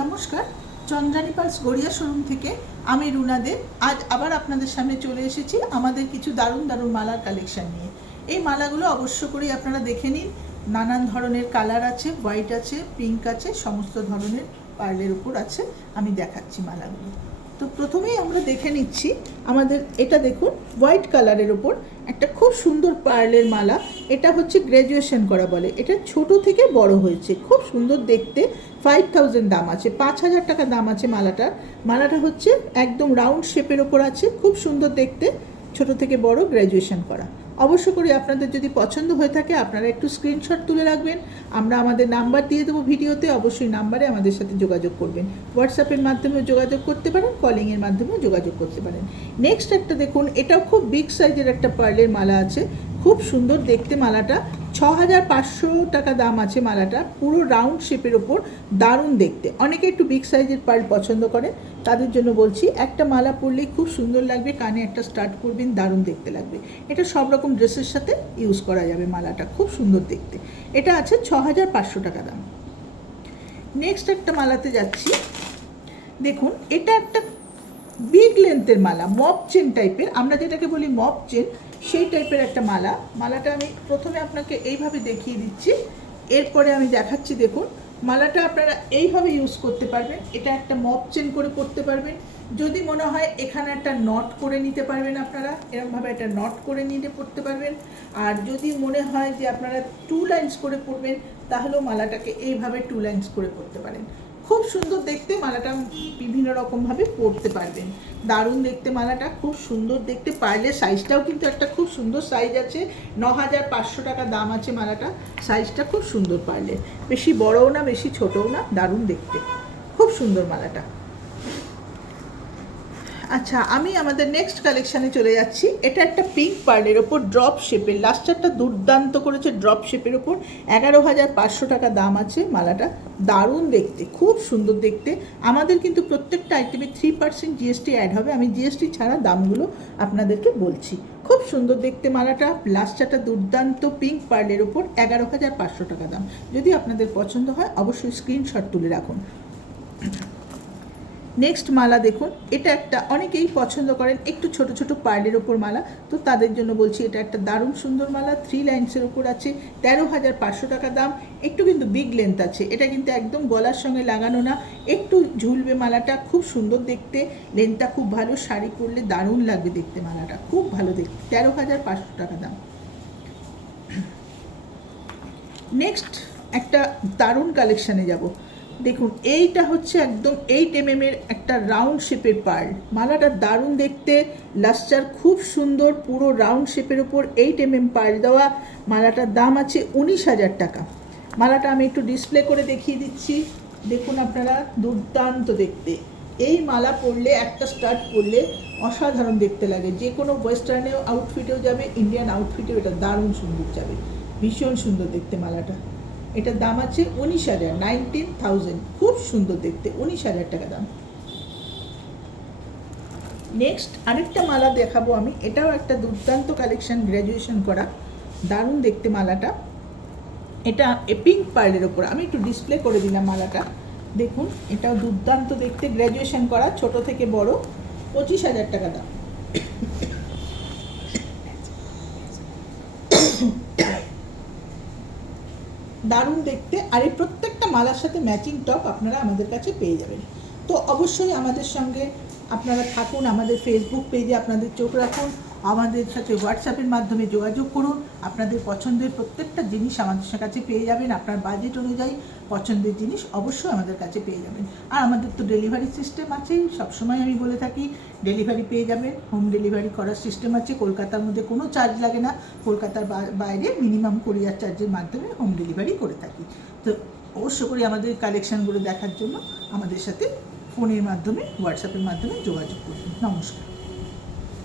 নমস্কার, Chandrani pulse Garia showroom থেকে আমি রুনা দে আজ আবার আপনাদের সামনে চলে এসেছি আমাদের কিছু দারুণ দারুণ মালার কালেকশন নিয়ে। এই মালাগুলো অবশ্য করেই আপনারা দেখে নিন। নানান ধরনের কালার আছে, হোয়াইট আছে, পিঙ্ক আছে, সমস্ত ধরনের পার্লের উপর আছে। আমি দেখাচ্ছি মালাগুলো। তো প্রথমেই আমরা দেখে নিচ্ছি আমাদের এটা দেখুন, হোয়াইট কালারের ওপর একটা খুব সুন্দর পার্লের মালা। এটা হচ্ছে গ্র্যাজুয়েশন করা বলে, এটা ছোট থেকে বড় হয়েছে, খুব সুন্দর দেখতে। 5000 দাম আছে, 5000 টাকা দাম আছে মালাটার। মালাটা হচ্ছে একদম রাউন্ড শেপের ওপর আছে, খুব সুন্দর দেখতে, ছোট থেকে বড় গ্র্যাজুয়েশন করা। অবশ্য করে আপনাদের যদি পছন্দ হয়ে থাকে আপনারা একটু স্ক্রিনশট তুলে রাখবেন। আমরা আমাদের নাম্বার দিয়ে দেবো ভিডিওতে, অবশ্যই নাম্বারে আমাদের সাথে যোগাযোগ করবেন। হোয়াটসঅ্যাপের মাধ্যমেও যোগাযোগ করতে পারেন, কলিংয়ের মাধ্যমেও যোগাযোগ করতে পারেন। নেক্সট একটা দেখুন, এটাও খুব বিগ সাইজের একটা পার্লের মালা আছে, খুব সুন্দর দেখতে মালাটা। 6500 টাকা দাম আছে মালাটা, পুরো রাউন্ড শেপের ওপর, দারুণ দেখতে। অনেকে একটু বিগ সাইজের পার্ল পছন্দ করেন, তাদের জন্য বলছি একটা মালা পরলেই খুব সুন্দর লাগবে। কানে একটা স্টার্ট করবেন, দারুণ দেখতে লাগবে। এটা সব রকম ড্রেসের সাথে ইউজ করা যাবে। মালাটা খুব সুন্দর দেখতে। এটা আছে 6500 টাকা দাম। নেক্সট একটা মালাতে যাচ্ছি, দেখুন এটা একটা বিগ লেন্থের মালা, মপ চেন টাইপের, আমরা যেটাকে বলি মপ চেন, সেই টাইপের একটা মালা। মালাটা আমি প্রথমে আপনাকে এইভাবে দেখিয়ে দিচ্ছি, এরপরে আমি দেখাচ্ছি। দেখুন মালাটা আপনারা এইভাবে ইউজ করতে পারবেন। এটা একটা মপ চেন করে পরতে পারবেন। যদি মনে হয় এখানে একটা নট করে নিতে পারবেন, আপনারা এরকমভাবে একটা নট করে নিয়ে পরতে পারবেন। আর যদি মনে হয় যে আপনারা 2 লাইন্স করে পরবেন, তাহলেও মালাটাকে এইভাবে 2 লাইন্স করে পরতে পারেন। খুব সুন্দর দেখতে মালাটা, বিভিন্ন রকমভাবে পরতে পারবেন। দারুণ দেখতে মালাটা, খুব সুন্দর দেখতে। পার্লের সাইজটাও কিন্তু একটা খুব সুন্দর সাইজ আছে। 9500 টাকা দাম আছে মালাটা। সাইজটা খুব সুন্দর পার্লের, বেশি বড়ও না বেশি ছোটও না, দারুণ দেখতে, খুব সুন্দর মালাটা। আচ্ছা, আমি আমাদের নেক্সট কালেকশানে চলে যাচ্ছি। এটা একটা পিঙ্ক পার্লের ওপর ড্রপ শেপের, লাস্টারটা দুর্দান্ত করেছে, ড্রপ শেপের ওপর 11500 টাকা দাম আছে মালাটা। দারুণ দেখতে, খুব সুন্দর দেখতে। আমাদের কিন্তু প্রত্যেকটা আইটেমে 3% জিএসটি অ্যাড হবে। আমি জিএসটি ছাড়া দামগুলো আপনাদেরকে বলছি। খুব সুন্দর দেখতে মালাটা, লাস্টারটা দুর্দান্ত, পিঙ্ক পার্লের ওপর 11500 টাকা দাম। যদি আপনাদের পছন্দ হয় অবশ্যই স্ক্রিনশট তুলে রাখুন। নেক্সট মালা দেখুন, এটা একটা অনেকেই পছন্দ করেন একটু ছোট ছোট পার্লের ওপর মালা, তো তাদের জন্য বলছি এটা একটা দারুণ সুন্দর মালা। 3 লাইন্সের ওপর আছে, 13500 টাকা দাম। একটু কিন্তু বিগ লেন্থ আছে, এটা কিন্তু একদম গলার সঙ্গে লাগানো না, একটু ঝুলবে মালাটা। খুব সুন্দর দেখতে, লেন্থটা খুব ভালো, শাড়ি পরলে দারুণ লাগবে দেখতে মালাটা, খুব ভালো দেখতে। 13500 টাকা দাম। নেক্সট একটা দারুণ কালেকশানে যাব। দেখুন এইটা হচ্ছে একদম 8 mm একটা রাউন্ড শেপের পার্ল। মালাটা দারুণ দেখতে, লাস্টার খুব সুন্দর, পুরো রাউন্ড শেপের ওপর 8 mm পার্ল দেওয়া। মালাটার দাম আছে 19000 টাকা। মালাটা আমি একটু ডিসপ্লে করে দেখিয়ে দিচ্ছি। দেখুন আপনারা, দুর্দান্ত দেখতে। এই মালা পরলে, একটা স্টার্ট পরলে অসাধারণ দেখতে লাগে। যে কোনো ওয়েস্টার্নেও আউটফিটেও যাবে, ইন্ডিয়ান আউটফিটেও এটা দারুণ সুন্দর যাবে, ভীষণ সুন্দর দেখতে মালাটা। এটার দাম আছে 19000, খুব সুন্দর দেখতে, 19000 টাকা দাম। নেক্সট আরেকটা মালা দেখাবো আমি, এটাও একটা দুর্দান্ত কালেকশন, গ্র্যাজুয়েশন করা, দারুণ দেখতে মালাটা। এটা পিঙ্ক পার্লের ওপর, আমি একটু ডিসপ্লে করে দিলাম মালাটা। দেখুন এটাও দুর্দান্ত দেখতে, গ্র্যাজুয়েশন করা, ছোট থেকে বড়, 25000 টাকা দাম। দারুণ দেখতে। আর এই প্রত্যেকটা মালার সাথে ম্যাচিং টপ আপনারা আমাদের কাছে পেয়ে যাবেন। তো অবশ্যই আমাদের সঙ্গে আপনারা থাকুন, আমাদের ফেসবুক পেজে আপনাদের চোখ রাখুন, আমাদের সাথে হোয়াটসঅ্যাপের মাধ্যমে যোগাযোগ করুন। আপনাদের পছন্দের প্রত্যেকটা জিনিস আমাদের কাছে পেয়ে যাবেন। আপনার বাজেট অনুযায়ী পছন্দের জিনিস অবশ্যই আমাদের কাছে পেয়ে যাবেন। আর আমাদের তো ডেলিভারি সিস্টেম আছেই, সবসময় আমি বলে থাকি ডেলিভারি পেয়ে যাবেন। হোম ডেলিভারি করার সিস্টেম আছে, কলকাতার মধ্যে কোনো চার্জ লাগে না। কলকাতার বাইরে মিনিমাম কুরিয়ার চার্জের মাধ্যমে হোম ডেলিভারি করে থাকি। তো অবশ্য করে আমাদের কালেকশানগুলো দেখার জন্য আমাদের সাথে ফোনের মাধ্যমে, হোয়াটসঅ্যাপের মাধ্যমে যোগাযোগ করুন। নমস্কার।